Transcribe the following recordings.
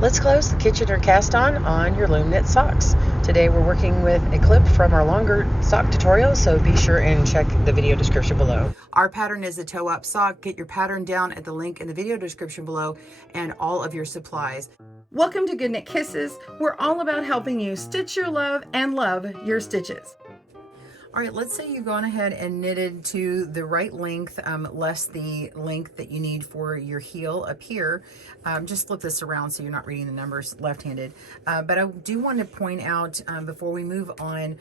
Let's close the Kitchener cast on your Loom Knit socks. Today we're working with a clip from our longer sock tutorial, so be sure and check the video description below. Our pattern is a toe-up sock. Get your pattern down at the link in the video description below and all of your supplies. Welcome to Good Knit Kisses. We're all about helping you stitch your love and love your stitches. All right, let's say you've gone ahead and knitted to the right length, less the length that you need for your heel up here. Just flip this around so you're not reading the numbers left-handed. But I do want to point out before we move on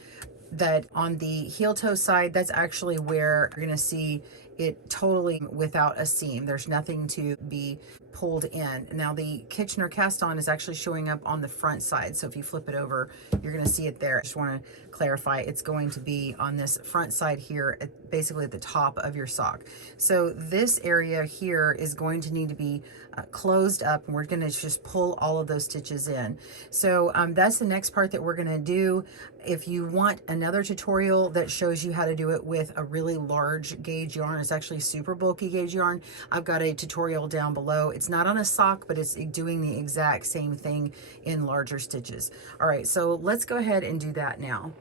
that on the heel toe side, that's actually where you're going to see it totally without a seam. There's nothing to be pulled in. Now the Kitchener cast on is actually showing up on the front side. So if you flip it over, you're going to see it there. I just want to clarify, it's going to be on this front side here, basically at the top of your sock. So this area here is going to need to be closed up, and we're going to just pull all of those stitches in. So that's the next part that we're going to do. If you want another tutorial that shows you how to do it with a really large gauge yarn, it's actually super bulky gauge yarn, I've got a tutorial down below. It's not on a sock, but it's doing the exact same thing in larger stitches. All right, so let's go ahead and do that now.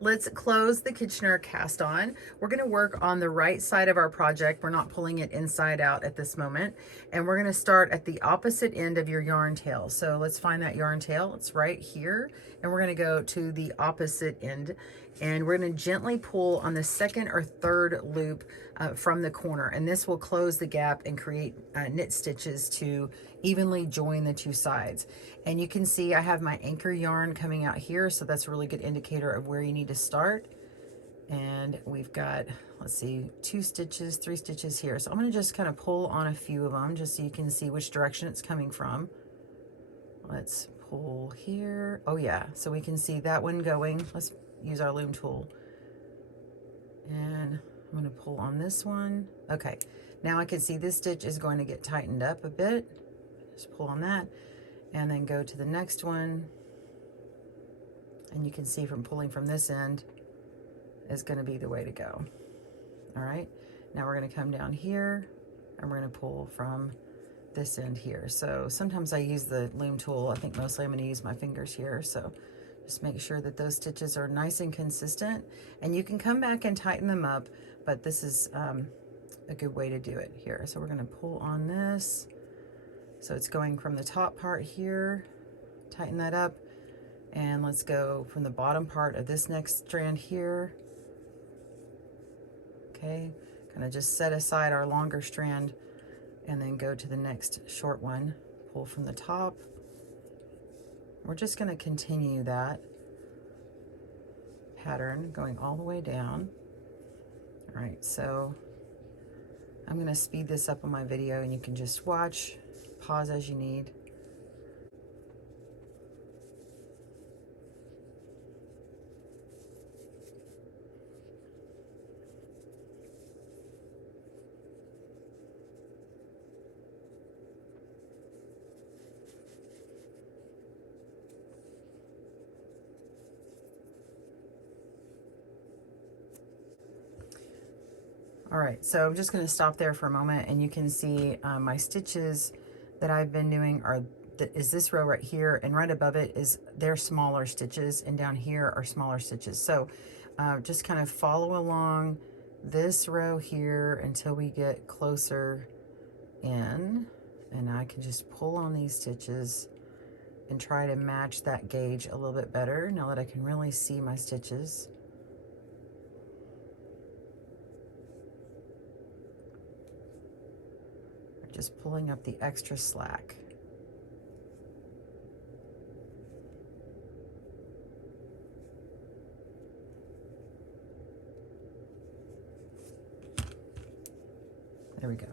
Let's close the Kitchener cast on. We're going to work on the right side of our project. We're not pulling it inside out at this moment. And we're going to start at the opposite end of your yarn tail. So let's find that yarn tail. It's right here. And we're going to go to the opposite end. And we're going to gently pull on the second or third loop from the corner. And this will close the gap and create knit stitches to evenly join the two sides. And you can see I have my anchor yarn coming out here, so that's a really good indicator of where you need to start. And we've got, let's see, 2 stitches, 3 stitches here. So I'm going to just kind of pull on a few of them just so you can see which direction it's coming from. Let's pull here. Oh yeah, so we can see that one going. Let's use our loom tool. And I'm going to pull on this one. Okay, now I can see this stitch is going to get tightened up a bit. Just pull on that and then go to the next one. And you can see from pulling from this end is going to be the way to go. All right, now we're going to come down here and we're going to pull from this end here. So sometimes I use the loom tool. I think mostly I'm going to use my fingers here. So just make sure that those stitches are nice and consistent, and you can come back and tighten them up, but this is a good way to do it here. So we're going to pull on this. So it's going from the top part here, tighten that up, and let's go from the bottom part of this next strand here. Okay, kind of just set aside our longer strand and then go to the next short one, pull from the top. We're just going to continue that pattern going all the way down. All right, so I'm going to speed this up on my video and you can just watch, pause as you need. All right, so I'm just going to stop there for a moment, and you can see my stitches that I've been doing is this row right here, and right above it is they're smaller stitches, and down here are smaller stitches. So just kind of follow along this row here until we get closer in, and I can just pull on these stitches and try to match that gauge a little bit better now that I can really see my stitches. Just pulling up the extra slack. There we go.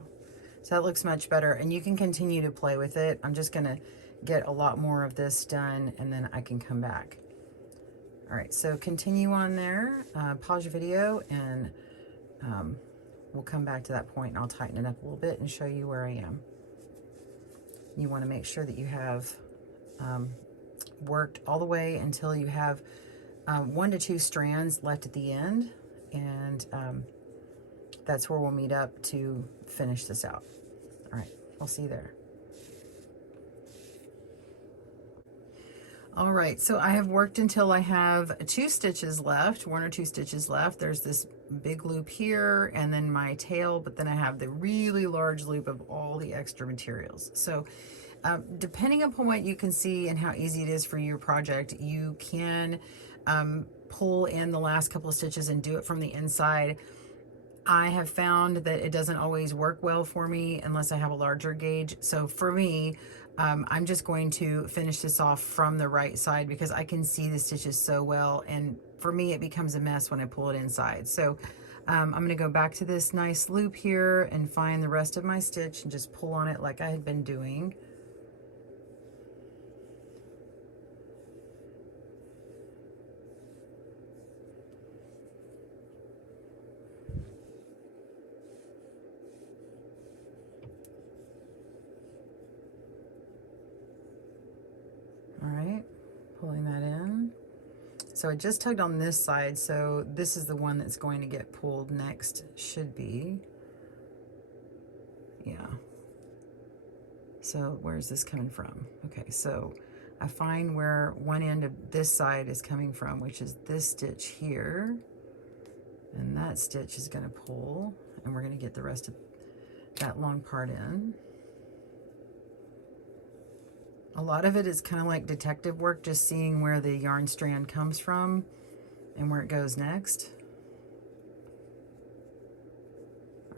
So that looks much better, and you can continue to play with it. I'm just gonna get a lot more of this done and then I can come back. All right, so continue on there, pause your video, and we'll come back to that point and I'll tighten it up a little bit and show you where I am. You want to make sure that you have worked all the way until you have 1 to 2 strands left at the end, and that's where we'll meet up to finish this out. All right, I'll see you there. All right, so I have worked until I have 2 stitches left, 1 or 2 stitches left. There's this big loop here and then my tail, but then I have the really large loop of all the extra materials. So depending upon what you can see and how easy it is for your project, you can pull in the last couple of stitches and do it from the inside. I have found that it doesn't always work well for me unless I have a larger gauge. So for me, I'm just going to finish this off from the right side because I can see the stitches so well, and for me it becomes a mess when I pull it inside. So I'm going to go back to this nice loop here and find the rest of my stitch and just pull on it like I had been doing. All right, pulling that in. So I just tugged on this side, so this is the one that's going to get pulled next, should be. Yeah. So where's this coming from? Okay, so I find where one end of this side is coming from, which is this stitch here. And that stitch is going to pull, and we're going to get the rest of that long part in. A lot of it is kind of like detective work, just seeing where the yarn strand comes from and where it goes next.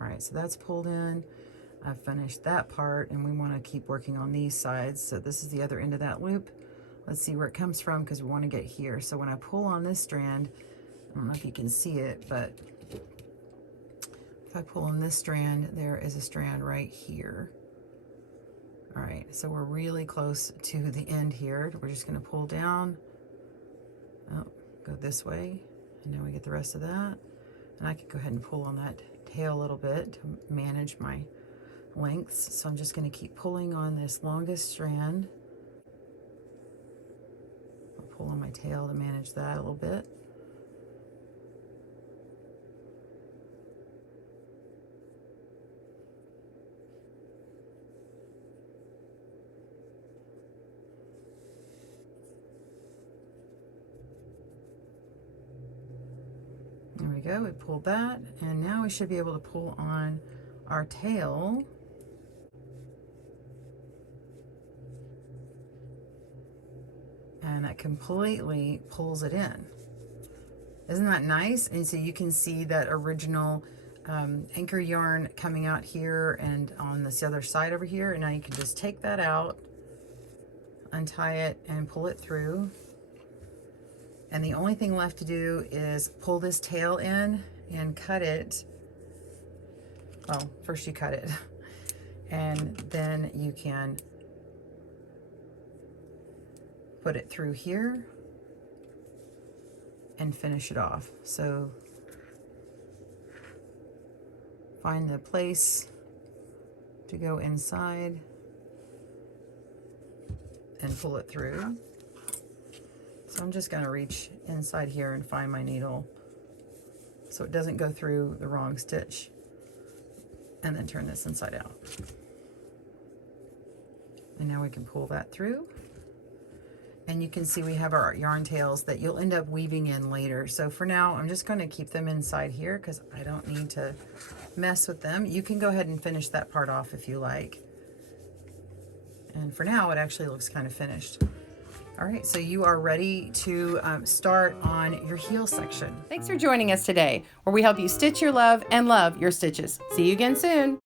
All right, so that's pulled in. I've finished that part, and we want to keep working on these sides. So this is the other end of that loop. Let's see where it comes from because we want to get here. So when I pull on this strand, I don't know if you can see it, but if I pull on this strand, there is a strand right here. All right, so we're really close to the end here. We're just going to pull down, go this way, and now we get the rest of that. And I can go ahead and pull on that tail a little bit to manage my lengths. So I'm just going to keep pulling on this longest strand. I'll pull on my tail to manage that a little bit. There we go, we pulled that, and now we should be able to pull on our tail. And that completely pulls it in. Isn't that nice? And so you can see that original anchor yarn coming out here and on this other side over here, and now you can just take that out, untie it, and pull it through. And the only thing left to do is pull this tail in and cut it. Well, first you cut it, and then you can put it through here and finish it off. So find the place to go inside and pull it through. So I'm just going to reach inside here and find my needle so it doesn't go through the wrong stitch, and then turn this inside out. And now we can pull that through. And you can see we have our yarn tails that you'll end up weaving in later. So for now, I'm just going to keep them inside here because I don't need to mess with them. You can go ahead and finish that part off if you like. And for now, it actually looks kind of finished. All right, so you are ready to start on your heel section. Thanks for joining us today, where we help you stitch your love and love your stitches. See you again soon.